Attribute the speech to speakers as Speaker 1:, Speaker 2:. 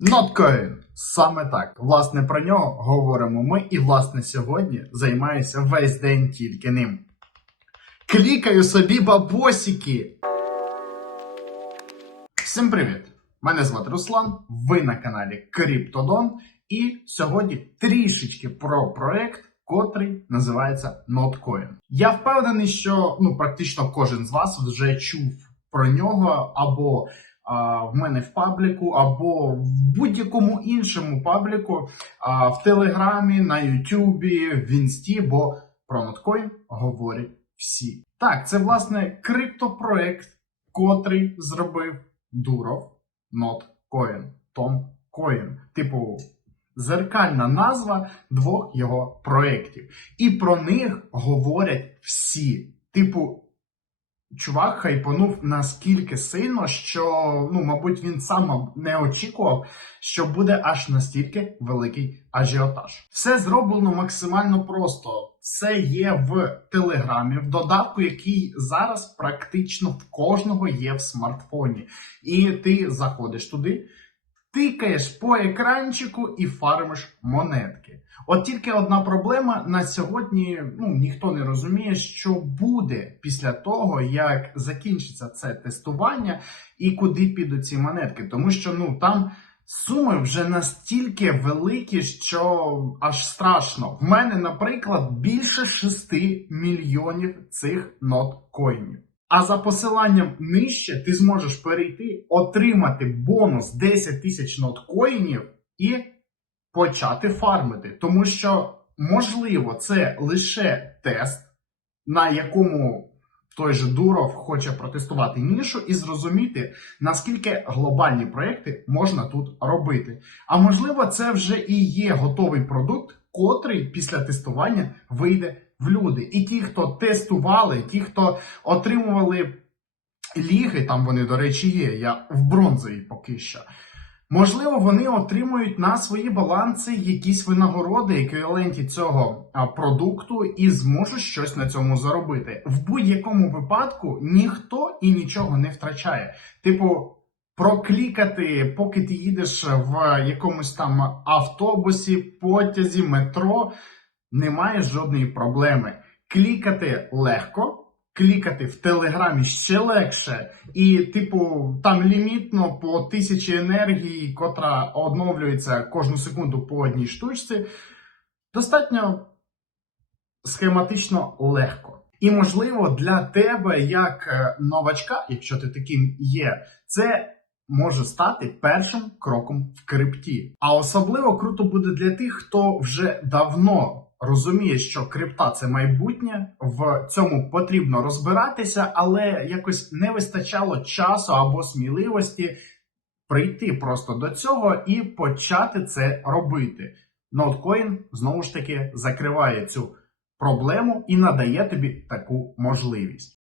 Speaker 1: Notcoin. Саме так. Власне, про нього говоримо ми, і власне сьогодні займаюся весь день тільки ним. Клікаю собі бабосики. Всім привіт! Мене звати Руслан. Ви на каналі Криптодон. І сьогодні трішечки про проект, котрий називається Notcoin. Я впевнений, що ну практично кожен з вас вже чув про нього або в мене в пабліку, або в будь-якому іншому пабліку, в Телеграмі, на Ютубі, в Інсті, бо про Notcoin говорять всі. Так, це власне криптопроект, котрий зробив Дуров Notcoin, Tom Coin. Типу, зеркальна назва двох його проєктів. І про них говорять всі. Типу, чувак хайпанув наскільки сильно, що, ну, мабуть, він сам не очікував, що буде аж настільки великий ажіотаж. Все зроблено максимально просто. Це є в Телеграмі, в додатку, який зараз практично в кожного є в смартфоні. І ти заходиш туди, тикаєш по екранчику і фармиш монетки. От тільки одна проблема на сьогодні ну ніхто не розуміє, що буде після того, як закінчиться це тестування і куди підуть ці монетки. Тому що ну там суми вже настільки великі, що аж страшно. В мене, наприклад, більше 6 мільйонів цих ноткоїнів. А за посиланням нижче ти зможеш перейти, отримати бонус 10 тисяч ноткоїнів і почати фармити. Тому що, можливо, це лише тест, на якому той же Дуров хоче протестувати нішу і зрозуміти, наскільки глобальні проекти можна тут робити. А можливо, це вже і є готовий продукт, котрий після тестування вийде в люди. І ті, хто тестували, ті, хто отримували ліги, там вони, до речі, є. Я в бронзовій поки що. Можливо, вони отримують на свої баланси якісь винагороди, еквіваленті цього продукту, і зможуть щось на цьому заробити. В будь-якому випадку ніхто і нічого не втрачає. Типу, проклікати, поки ти їдеш в якомусь там автобусі, потязі, метро, немає жодної проблеми. Клікати легко. Клікати в Телеграмі ще легше, і, типу, там лімітно по тисячі енергії, котра оновлюється кожну секунду по одній штучці, достатньо схематично легко. І, можливо, для тебе, як е, новачка, якщо ти таким є, це може стати першим кроком в крипті. А особливо круто буде для тих, хто вже давно розуміє, що крипта це майбутнє, в цьому потрібно розбиратися, але якось не вистачало часу або сміливості прийти просто до цього і почати це робити. Ноткоін знову ж таки закриває цю проблему і надає тобі таку можливість.